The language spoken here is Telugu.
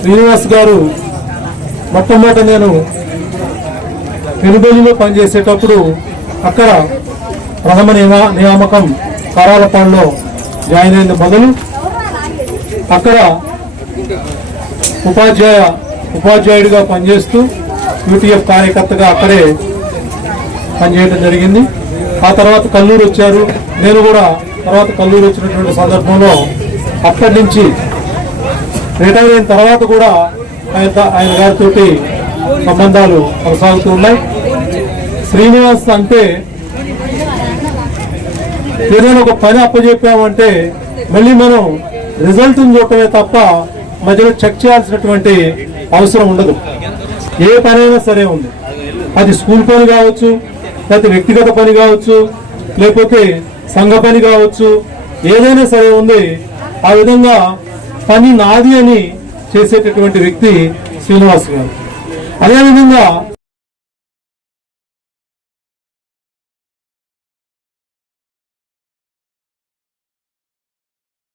శ్రీనివాస్ గారు మొట్టమొదట నేను పెనుబెల్లిలో పనిచేసేటప్పుడు అక్కడ ప్రథమ నియామకం కారాలపాడులో జాయిన్ అయిన మొదలు అక్కడ ఉపాధ్యాయుడిగా పనిచేస్తూ యూటీఎఫ్ కార్యకర్తగా అక్కడే పనిచేయడం జరిగింది. ఆ తర్వాత కల్లూరు వచ్చారు. నేను కూడా తర్వాత కల్లూరు వచ్చినటువంటి సందర్భంలో అక్కడి నుంచి రిటైర్ అయిన తర్వాత కూడా ఆయన గారితో సంబంధాలు కొనసాగుతూ ఉన్నాయి. శ్రీనివాస్ అంటే ఏదైనా ఒక పని అప్పచెప్పామంటే మళ్ళీ మనం రిజల్ట్ని చూడటమే తప్ప మధ్యలో చెక్ చేయాల్సినటువంటి అవసరం ఉండదు. ఏ పనైనా సరే ఉంది, అది స్కూల్ పని కావచ్చు, లేకపోతే వ్యక్తిగత పని కావచ్చు, లేకపోతే సంఘ పని కావచ్చు, ఏదైనా సరే ఉంది. ఆ విధంగా పని నాది అని చేసేటటువంటి వ్యక్తి శ్రీనివాస్ గారు. అదేవిధంగా